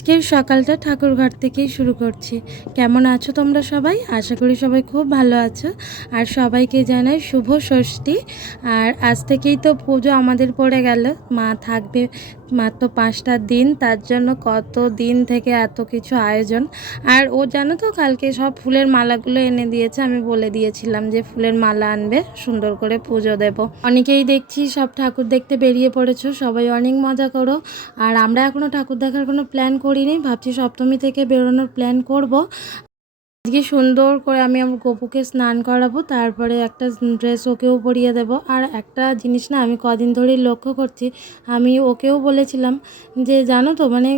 আজকের সকালটা ঠাকুরঘর থেকেই শুরু করছি। কেমন আছো তোমরা সবাই? আশা করি সবাই খুব ভালো আছো। আর সবাইকে জানাই শুভ ষষ্ঠী। আর আজ থেকেই তো পুজো আমাদের পড়ে গেল। মা থাকবে মাত্র 5টা দিন, তার জন্য কত দিন থেকে এত কিছু আয়োজন। আর ও জানো তো কালকে সব ফুলের মালাগুলো এনে দিয়েছে। আমি বলে দিয়েছিলাম যে ফুলের মালা আনবে, সুন্দর করে পুজো দেব। অনেকেই দেখছি সব ঠাকুর দেখতে বেরিয়ে পড়েছো, সবাই অনেক মজা করো। আর আমরা এখনও ঠাকুর দেখার কোনো প্ল্যান করিনি, ভাবছি সপ্তমী থেকে বেরোনোর প্ল্যান করব। আজকে সুন্দর করে আমি আমার গপুকে স্নান করাবো, তারপরে একটা ড্রেস ওকেও পরিয়ে দেব। আর একটা জিনিস না আমি কদিন ধরেই লক্ষ্য করছি, আমি ওকেও বলেছিলাম যে জানো তো মানে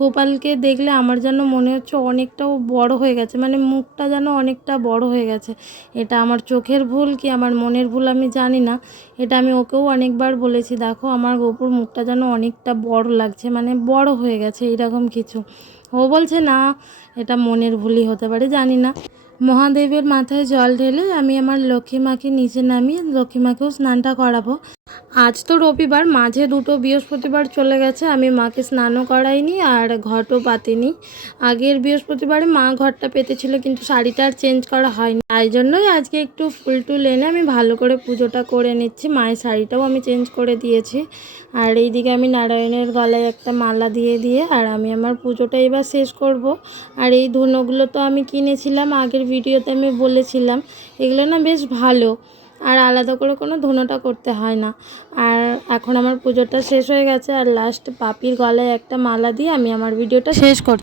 গোপালকে দেখলে আমার যেন মনে হচ্ছে অনেকটাও বড় হয়ে গেছে, মানে মুখটা যেন অনেকটা বড় হয়ে গেছে। এটা আমার চোখের ভুল কি আমার মনের ভুল আমি জানি না। এটা আমি ওকেও অনেকবার বলেছি, দেখো আমার গপুর মুখটা যেন অনেকটা বড় লাগছে, মানে বড় হয়ে গেছে এইরকম কিছু। ও বলছে না এটা মনের ভুলই হতে পারে, জানি না। মহাদেবের মাথায় জল ঢেলে আমি আমার লক্ষ্মী মাকে নিচে নামিয়ে লক্ষ্মী মাকেও স্নানটা করাবো। আজ তো রবিবার, মাঝে দুটো বৃহস্পতিবার চলে গেছে, আমি মাকে স্নানও করাইনি আর ঘটও পাতিনি। আগের বৃহস্পতিবারে মা ঘরটা পেতেছিল, কিন্তু শাড়িটা আর চেঞ্জ করা হয়নি, তাই জন্যই আজকে একটু ফুল টুল এনে আমি ভালো করে পুজোটা করে নিচ্ছি। মায়ের শাড়িটাও আমি চেঞ্জ করে দিয়েছি। আর এইদিকে আমি নারায়ণের গলায় একটা মালা দিয়ে দিয়ে আর আমি আমার পুজোটা এবার শেষ করব। আর এই ধুনোগুলো তো আমি কিনেছিলাম, আগের ভিডিওতে আমি বলেছিলাম, এগুলো না বেশ ভালো, আর আলাদা করে কোনো ধুনোটা করতে হয় না। আর এখন আমার পুজোটা শেষ হয়ে গেছে, আর লাস্ট পাপির গলায় একটা মালা দিয়ে আমি আমার ভিডিওটা শেষ করছি।